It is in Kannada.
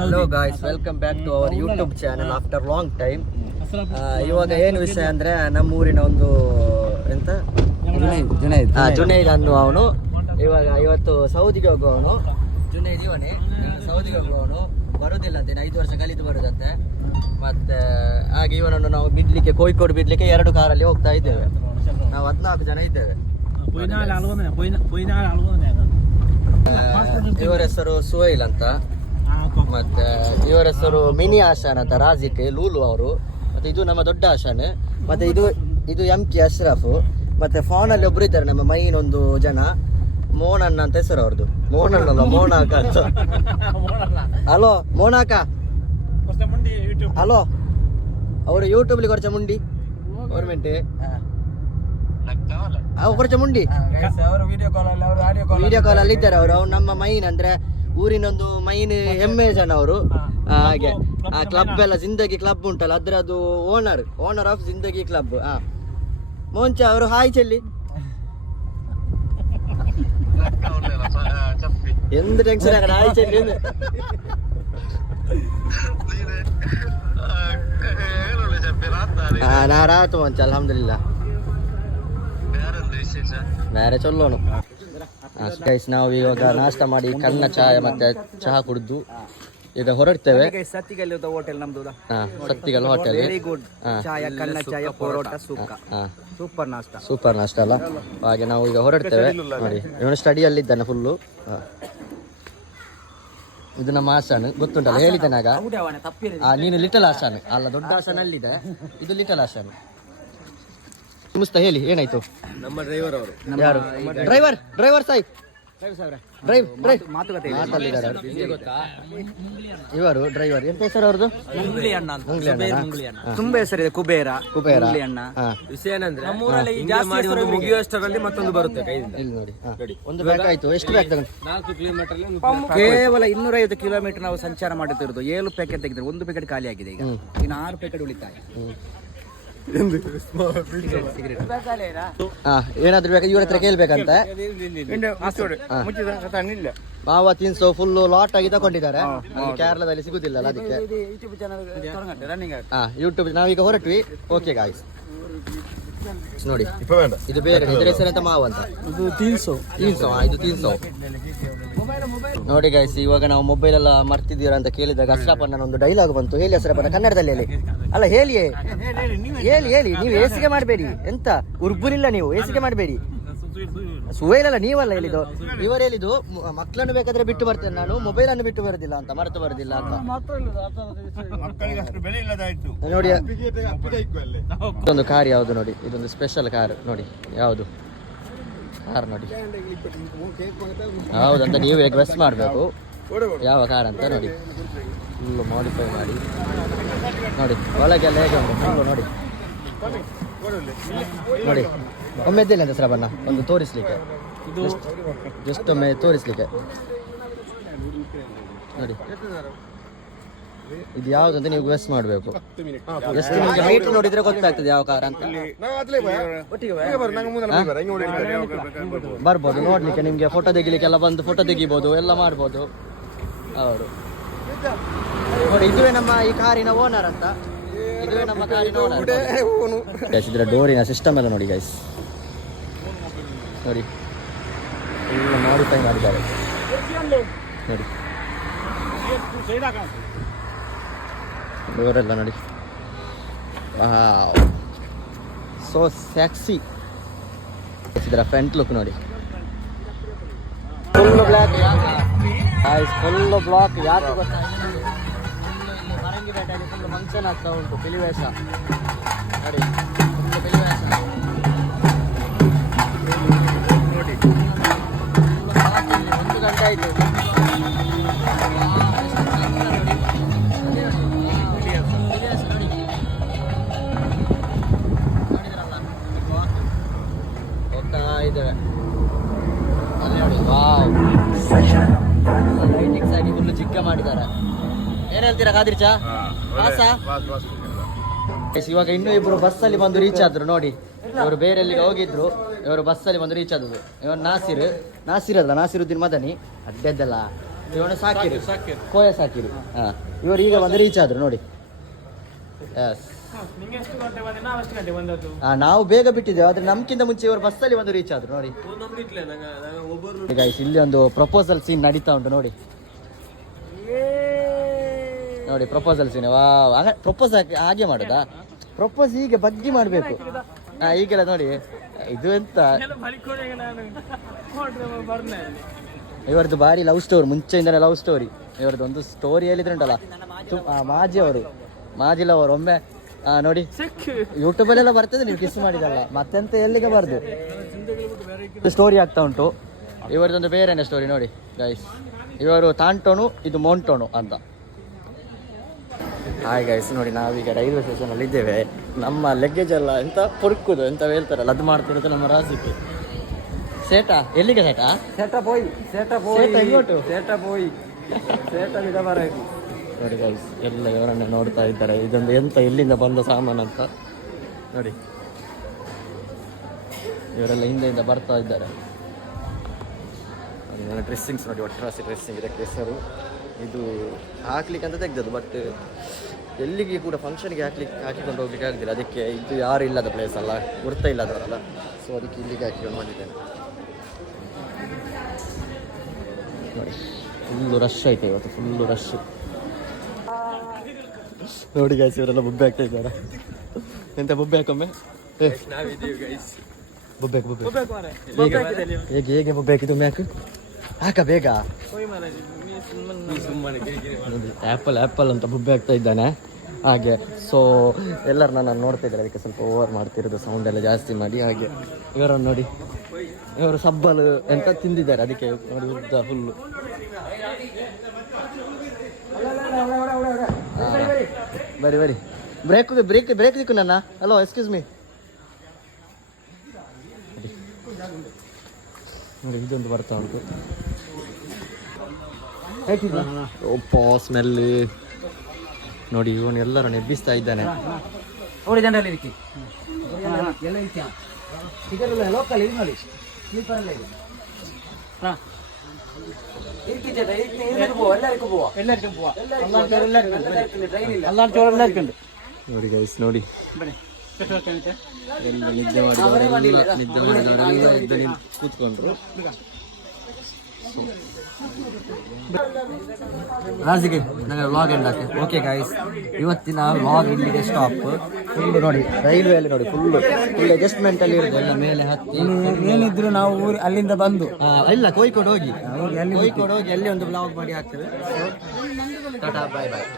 Hello guys, welcome back to our YouTube channel after long time. ಇವಾಗ ಏನು ವಿಷಯ ಅಂದರೆ ನಮ್ಮೂರಿನ ಒಂದು ಎಂತ ಜುನೈದ್ ಅನ್ನುವ ಅವನು ಇವತ್ತು ಸೌದಿಗೆ ಹೋಗುವವನು. ಜುನೈದ್ ಇವನೇ ಸೌದಿಗೆ ಹೋಗುವವನು, ಬರುದಿಲ್ಲ ಅಂತೇನೆ, 5 ವರ್ಷ ಕಲಿತು ಬರುದಂತೆ. ಮತ್ತೆ ಹಾಗೆ ಇವನನ್ನು ನಾವು ಬಿಡ್ಲಿಕ್ಕೆ, ಕೋഴിക്കോട് ಬಿಡ್ಲಿಕ್ಕೆ 2 ಕಾರಲ್ಲಿ ಹೋಗ್ತಾ ಇದ್ದೇವೆ. ನಾವು 14 ಜನ ಇದ್ದೇವೆ. ಇವರ ಹೆಸರು ಸುಹೈಲ್ ಅಂತ, ಮತ್ತೆ ಇವರ ಹೆಸರು ಮಿನಿ ಆಶಾನ್ ಅಂತ, ರಾಜಿಕ್ ಲೂಲು ಅವರು. ಮತ್ತೆ ಇದು ನಮ್ಮ ದೊಡ್ಡ ಆಶಾನ್. ಮತ್ತೆ ಇದು MK ಅಶ್ರಫ್. ಮತ್ತೆ ಫೋನಲ್ಲಿ ಒಬ್ರು ಇದ್ದಾರೆ ನಮ್ಮ ಮೈನ್ ಒಂದು ಜನ, ಮೋನಣ್ಣ ಅಂತ ಹೆಸರು ಅವ್ರದ್ದು. ಮೋನಣ್ಣಲ್ಲ, ಮೋನಾಕ ಅಂತ. ಹಲೋ ಮೋನಾಕ, ಹಲೋ. ಅವರು ಯೂಟ್ಯೂಬ್ಲಿ Koracha ಮುಂಡಿ government Koracha ಮುಂಡಿ video call ಅಲ್ಲಿ ಇದ್ದಾರೆ ಅವರು. ನಮ್ಮ ಮೈನ್ ಅಂದ್ರೆ ಊರಿನೊಂದು ಮೈನ್ ಹೆಮ್ಮೆ ಜನ ಅವರು. ಹಾಗೆ ಆ ಕ್ಲಬ್ ಎಲ್ಲ ಜಿಂದಗಿ ಕ್ಲಬ್ ಉಂಟಲ್ಲ, ಅದ್ರದ್ದು ಓನರ್ ಆಫ್ ಜಿಂದಗಿ ಕ್ಲಬ್. ಮೋಂಚ ಅವರು ಹಾಯ್ ಚೆಲ್ಲಿ. എന്ത് ടെൻഷൻ ആക്കണ, ಹಾಯ್ ಚೆಲ್ಲಿ. ನಾ ರಾತು ಮಂಚ ಅಲ್ಹಮ್ದುಲಿಲ್ಲ. ಬೇರೆ ಚೊಲ್ಲೋನು. ಗೈಸ್, ನಾವು ಇವಾಗ ನಾಷ್ಟ ಮಾಡಿ ಕಣ್ಣ ಚಾಯ ಮತ್ತೆ ಚಹಾ ಕುಡಿದು ಈಗ ಹೊರಡ್ತೇವೆ. ಸತ್ತಿಗಲ್ ಹೋಟೆಲ್ ನಮ್ದು. ಸತ್ತಿಗಲ್ ಹೋಟೆಲ್, ವೆರಿ ಗುಡ್ ಚಾಯ, ಕಣ್ಣ ಚಾಯ, ಪರೋಟ, ಸೂಪರ್ ನಾಷ್ಟ ಅಲ್ಲ. ಹಾಗೆ ನಾವು ಈಗ ಹೊರಡ್ತೇವೆ. ನೋಡಿ, ಇವನು ಸ್ಟಡಿಯಲ್ಲಿ ಇದ್ದಾನೆ ಫುಲ್ಲು. ಇದು ನಮ್ಮ ಆಶಾನ್, ಗೊತ್ತುಂಟಲ್ಲ, ಹೇಳಿದ್ದೇನೆ ಆಗ. ನೀನು ಲಿಟಲ್ ಆಶಾನ್ ಅಲ್ಲ, ದೊಡ್ಡ ಆಶಾನ್ ಅಲ್ಲಿದೆ, ಇದು ಲಿಟಲ್ ಆಶಾನ್. ಮುಸ್ತಾ ಹೇಳಿ, ಏನಾಯ್ತು? ನಮ್ಮ ಡ್ರೈವರ್ ಅವರು. ಯಾರು ಡ್ರೈವರ್ ಸಾಹೇಬ್? ಇವರು ಡ್ರೈವರ್. ಎಂತ ಹೆಸರು ಅವ್ರದ್ದು? ತುಂಬಾ ಹೆಸರಿದೆ, ಕುಬೇರ ಅಣ್ಣ. ವಿಷಯ ಏನಂದ್ರೆ ಮುಗಿಯುವಷ್ಟರಲ್ಲಿ ಮತ್ತೊಂದು ಬರುತ್ತೆ ಇಲ್ಲಿ. ನೋಡಿ, ಒಂದು ಬ್ಯಾಗ್ ಆಯ್ತು. ಎಷ್ಟು ಬ್ಯಾಗ್ ತಗೊಂಡು? 4 ಕಿಲೋಮೀಟರ್, ಕೇವಲ 250 ಕಿಲೋಮೀಟರ್ ನಾವು ಸಂಚಾರ ಮಾಡುತ್ತಿರೋದು. 7 ಪ್ಯಾಕೆಟ್ ತೆಗೆದ್ರೆ 1 ಪ್ಯಾಕೆಟ್ ಖಾಲಿ ಆಗಿದೆ. ಈಗ ಇನ್ನು 6 ಪ್ಯಾಕೆಟ್ ಉಳಿತಾಯ. ಏನಾದ್ರು ಬೇಕಾ ಇವ್ರ ಹತ್ರ ಕೇಳ್ಬೇಕಂತ. ಮಾವ ತಿನ್ಸೋ ಫುಲ್ ಲಾಟ್ ಆಗಿ ತಗೊಂಡಿದ್ದಾರೆ. ಕೇರಳದಲ್ಲಿ ಸಿಗುದಿಲ್ಲ ಅದಕ್ಕೆ ಯೂಟ್ಯೂಬ್. ನಾವೀಗ ಹೊರಟ್ವಿ. ಓಕೆ ಗಾಯ್ಸ್, ನೋಡಿ ಇದು ಬೇರೆ, ಇದ್ರ ಹೆಸರಂತ ಮಾವ ಅಂತ. ಇದು ತೀನ್ಸೋ. ಇದು ನೋಡಿ ಗೈಸ್, ಇವಾಗ ನಾವು ಮೊಬೈಲ್ ಎಲ್ಲ ಮರ್ತಿದ್ದೀರಾ ಅಂತ ಕೇಳಿದಾಗ ಅಶ್ರಫನ್ನ ಒಂದು ಡೈಲಾಗ್ ಬಂತು. ಹೇಳಿ ಅಶ್ರಫನ್ನ, ಕನ್ನಡದಲ್ಲಿ ಹೇಳಿ. ಅಲ್ಲ ಹೇಳಿ ನೀವು ಏಸಿಗೆ ಮಾಡಬೇಡಿ. ಎಂತ ಉರ್ಬುನಿಲ್ಲ, ನೀವು ಏಸಿಗೆ ಮಾಡಬೇಡಿ. ಸುಹೈಲಲ್ಲ, ನೀವಲ್ಲ ಹೇಳಿದ್ದು. ಇವರು ಹೇಳಿದ್ದು ಮಕ್ಕಳನ್ನು ಬೇಕಾದ್ರೆ ಬಿಟ್ಟು ಬರ್ತೇನೆ ನಾನು, ಮೊಬೈಲ್ ಅನ್ನು ಬಿಟ್ಟು ಬರುದಿಲ್ಲ ಅಂತ, ಮರೆತು ಬರುದಿಲ್ಲ ಅಂತ. ನೋಡಿ ಇದೊಂದು ಕಾರ್ ಯಾವುದು ನೋಡಿ, ಇದೊಂದು ಸ್ಪೆಷಲ್ ಕಾರ್ ನೋಡಿ. ಯಾವುದು ಕಾರ್ ನೋಡಿ, ಹೌದಂತ ನೀವೇ ಗೆಸ್ ಮಾಡಬೇಕು ಯಾವ ಕಾರ್ ಅಂತ. ನೋಡಿ, ಫುಲ್ಲು ಮಾಡಿಫೈ ಮಾಡಿ ನೋಡಿ, ಒಳಗೆಲ್ಲ ಹೇಗೆ ಉಂಟು ಫುಲ್ಲು ನೋಡಿ. ನೋಡಿ, ಒಮ್ಮೆ ಎದ್ದಿಲ್ಲ ಅಂತ ಶ್ರವಣ, ಒಂದು ತೋರಿಸ್ಲಿಕ್ಕೆ, ಜಸ್ಟ್ ಒಮ್ಮೆ ತೋರಿಸ್ಲಿಕ್ಕೆ. ನೋಡಿ, ಇದು ಯಾವ್ದು ಅಂತ ನೀವು ಗೆಸ್ ಮಾಡಬೇಕು. ಎಷ್ಟು ನಿಮಗೆ ಹೈಟ್ ನೋಡಿದ್ರೆ ಗೊತ್ತಾಗ್ತದೆ ಯಾವ ಕಾರ್ ಅಂತ. ಬರ್ಬೋದು ನೋಡ್ಲಿಕ್ಕೆ, ನಿಮ್ಗೆ ಫೋಟೋ ತೆಗಿಲಿಕ್ಕೆಲ್ಲ ಬಂದು ಫೋಟೋ ತೆಗಿಬೋದು, ಎಲ್ಲ ಮಾಡ್ಬೋದು ಅವರು. ನೋಡಿ, ಇದುವೇ ನಮ್ಮ ಈ ಕಾರಿನ ಓನರ್ ಅಂತ. ಇದುವೇ ನಮ್ಮ ಕಾರಿನ ಓನರ್. ಇದರ ಡೋರಿನ ಸಿಸ್ಟಮ್ ಎಲ್ಲ ನೋಡಿ ಗೈಸ್, ನೋಡಿ ಎಲ್ಲ ಮಾಡಿಫೈ ಮಾಡಿದ್ದಾರೆ ನೋಡಿ. ಡೋರೆಲ್ಲ ನೋಡಿ, ಸೋ ಸ್ಯಾಕ್ಸಿ. ಇದರ ಫ್ರಂಟ್ ಲುಕ್ ನೋಡಿ, ಫುಲ್ ಬ್ಲಾಕ್. ಫುಲ್ ಬ್ಲಾಕ್ ಯಾಕೆ ಗೊತ್ತಾ? ಮರಂಗಿಪೇಟೆಯಲ್ಲಿ ಫುಲ್ ಫಂಕ್ಷನ್ ಆಗ್ತಾ ಉಂಟು, ಪಿಲಿವೇಷ ನೋಡಿ, ಫುಲ್ ಪಿಲಿವೇಷ ನೋಡಿ. 1 ಗಂಟೆ ಆಯಿತು. ಇದ್ದೇವೆ ಅಲ್ಲಿ ನೋಡಿ, ವಾವ್, ಲೈಟಿಂಗ್ಸ್ ಆಗಿ ಫುಲ್ಲು ಚಿಕ್ಕ ಮಾಡಿದ್ದಾರೆ. ಏನ್ ಹೇಳ್ತೀರಾ ಕಾದಿರ್ಚ? ಇವಾಗ ಇನ್ನೂ ಇಬ್ರು ಬಸ್ಸಲ್ಲಿ ಬಂದು ರೀಚ್ ಆದ್ರು ನೋಡಿ. ಇವರು ಬೇರೆ ಎಲ್ಲಿಗೆ ಹೋಗಿದ್ರು, ಇವರು ಬಸ್ಸಲ್ಲಿ ಬಂದು ರೀಚ್ ಆದ್ರು. ಇವರು ನಾಸಿರುದ್ದೀನ್ ಮದನಿ ಅಡ್ಡೆದ್ದಲ್ಲ ಇವನು ಸಾಕಿರು ಕೋಯ ಸಾಕಿರು. ಹಾಂ, ಇವರು ಈಗ ಬಂದು ರೀಚ್ ಆದರು ನೋಡಿ. ಎಸ್, ನಾವು ಬೇಗ ಬಿಟ್ಟಿದ್ದೇವೆ, ಆದರೆ ನಮ್ಗಿಂತ ಮುಂಚೆ ಇವರು ಬಸ್ಸಲ್ಲಿ ಒಂದು ರೀಚ್ ಆದ್ರು ನೋಡಿ. ಗೈಸ್, ಇಲ್ಲಿ ಒಂದು ಪ್ರಪೋಸಲ್ ಸೀನ್ ನಡೀತಾ ಉಂಟು ನೋಡಿ. ನೋಡಿ ಪ್ರಪೋಸಲ್ ಸೀನ್. ವಾವ್, ಪ್ರಪೋಸ್ ಹಾಗೆ ಮಾಡೋದಾ? ಪ್ರಪೋಸ್ ಹೀಗೆ ಬಗ್ಗಿ ಮಾಡಬೇಕು. ಹಾಂ, ಈಗೆಲ್ಲ ನೋಡಿ ಇದು ಎಂತ ಇವರದ್ದು ಭಾರಿ ಲವ್ ಸ್ಟೋರಿ, ಮುಂಚೆಯಿಂದಲೇ ಲವ್ ಸ್ಟೋರಿ ಇವರದ್ದು. ಒಂದು ಸ್ಟೋರಿ ಹೇಳಿದ್ರೆ ಉಂಟಲ್ಲ, ಮಾಜಿ ಲವರ್. ಒಮ್ಮೆ ನೋಡಿ ಯೂಟ್ಯೂಬಲ್ಲೆಲ್ಲ ಬರ್ತದೆ, ನೀವು ಕಿಸ್ ಮಾಡಿದಲ್ಲ ಮತ್ತೆಂತ ಎಲ್ಲಿಗೆ ಬಾರ್ದು ಸ್ಟೋರಿ ಆಗ್ತಾ ಉಂಟು. ಇವರದೊಂದು ಬೇರೆನೇ ಸ್ಟೋರಿ ನೋಡಿ ಗೈಸ್. ಇವರು ತಾಂಟೋನು, ಇದು ಮೋಂಟೋನು ಅಂತ. ಹಾಯ್ ಗೈಸ್, ನೋಡಿ ನಾವೀಗ ರೈಲ್ವೆ ಸ್ಟೇಷನಲ್ಲಿ ಇದ್ದೇವೆ. ನಮ್ಮ ಲಗೇಜ್ ಎಲ್ಲ ಎಂತ ಪುರುಕುದು ಎಂತ ಹೇಳ್ತಾರಲ್ಲ, ಅದು ಮಾಡ್ತಿರೋದು ನಮ್ಮ ರಾಸಿಗೆ. ಸೇಟ ಎಲ್ಲಿಗೆ? ಸೇಟ ಪೋಯಿ ನೋಡಿ ಗೈಸ್, ಎಲ್ಲ ಇವರನ್ನೇ ನೋಡ್ತಾ ಇದ್ದಾರೆ. ಇದೊಂದು ಎಂತ ಎಲ್ಲಿಂದ ಬಂದ ಸಾಮಾನು ಅಂತ ನೋಡಿ. ಇವರೆಲ್ಲ ಹಿಂದೆಯಿಂದ ಬರ್ತಾ ಇದ್ದಾರೆ. ಡ್ರೆಸ್ಸಿಂಗ್ಸ್ ನೋಡಿ, ಒಟ್ರಾಸಿ ಡ್ರೆಸ್ಸಿಂಗ್. ಇದಕ್ಕೆ ಹೆಸರು ಇದು ಹಾಕ್ಲಿಕ್ಕೆ ಅಂತ ತೆಗ್ದದ್ದು, ಬಟ್ ಎಲ್ಲಿಗೆ ಕೂಡ ಫಂಕ್ಷನ್ಗೆ ಹಾಕಿಕೊಂಡು ಹೋಗ್ಲಿಕ್ಕೆ ಆಗ್ತಿಲ್ಲ. ಅದಕ್ಕೆ ಇದು ಯಾರು ಇಲ್ಲದ ಪ್ಲೇಸ್ ಅಲ್ಲ, ಗುರ್ತ ಇಲ್ಲದವರಲ್ಲ, ಸೊ ಅದಕ್ಕೆ ಇಲ್ಲಿಗೆ ಹಾಕಿಕೊಂಡು ಬಂದಿದ್ದೇನೆ ನೋಡಿ. ಫುಲ್ಲು ರಶ್ ಐತೆ ಇವತ್ತು, ಫುಲ್ಲು ರಶ್ ನೋಡಿ ಗೈಸ್. ಇವರೆಲ್ಲ ಬೊಬ್ಬೆ ಆಗ್ತಾ ಇದ್ದಾರೆ. ಎಂತ ಬೊಬ್ಬೆ ಹಾಕೊಮ್ಮೆ ಬೊಬ್ಬೆ ಹೇಗೆ ಬೊಬ್ಬೆ ಹಾಕಿದ್ದು ಮ್ಯಾಕ್ ಹಾಕ ಬೇಗ. ಆ್ಯಪಲ್ ಅಂತ ಬೊಬ್ಬೆ ಆಗ್ತಾ ಇದ್ದಾನೆ ಹಾಗೆ. ಸೊ ಎಲ್ಲರೂ ನಾನು ನೋಡ್ತಾ ಇದ್ದಾರೆ, ಅದಕ್ಕೆ ಸ್ವಲ್ಪ ಓವರ್ ಮಾಡ್ತಿರೋದು, ಸೌಂಡ್ ಎಲ್ಲ ಜಾಸ್ತಿ ಮಾಡಿ. ಹಾಗೆ ಇವರನ್ನು ನೋಡಿ, ಇವರು ಸಬ್ಬಲು ಎಂತ ತಿಂದಿದ್ದಾರೆ, ಅದಕ್ಕೆ ನೋಡಿ ಉದ್ದ ಫುಲ್ಲು. ಬರಿ ಬ್ರೇಕ್ ದಿಕ್ಕು ನನ್ನ. Hello, excuse me. ನೋಡಿ ಇದೊಂದು ಬರ್ತಾ ಉಂಟು. ಒಪ್ಪ ಸ್ಮೆಲ್ ನೋಡಿ. ಇವನು ಎಲ್ಲರನ್ನು ಎಬ್ಬಿಸ್ತಾ ಇದ್ದಾನೆ. ನೋಡಿ ಗೈಸ್, ನೋಡಿ ಎಲ್ಲ ನಿದ್ದೆ ಮಾಡಿದವರೆಲ್ಲ ಕೂತ್ಕೊಂಡ್ರು. ರಾಜಿಗೆ ನನಗೆ ವ್ಲಾಗ್ ಎಂಡ್ ಹಾಕಿ. ಓಕೆ ಗೈಸ್, ಇವತ್ತಿನ ವ್ಲಾಗ್ ಇಲ್ಲಿಗೆ ಸ್ಟಾಪ್. ಫುಲ್ ನೋಡಿ ರೈಲ್ವೆಯಲ್ಲಿ ನೋಡಿ ಫುಲ್ ಅಡ್ಜಸ್ಟ್ಮೆಂಟ್ ಅಲ್ಲಿ ಇರೋದು ಎಲ್ಲ. ಮೇಲೆ ಹತ್ತಿ ಏನಿದ್ರು ನಾವು ಅಲ್ಲಿಂದ ಬಂದು ಇಲ್ಲ ಕೋಯಿಕೋಡ್ ಹೋಗಿ ಅಲ್ಲಿ ಒಂದು ವ್ಲಾಗ್ ಮಾಡಿ ಹಾಕ್ತೇವೆ. ಟಾಟಾ, ಬಾಯ್ ಬಾಯ್.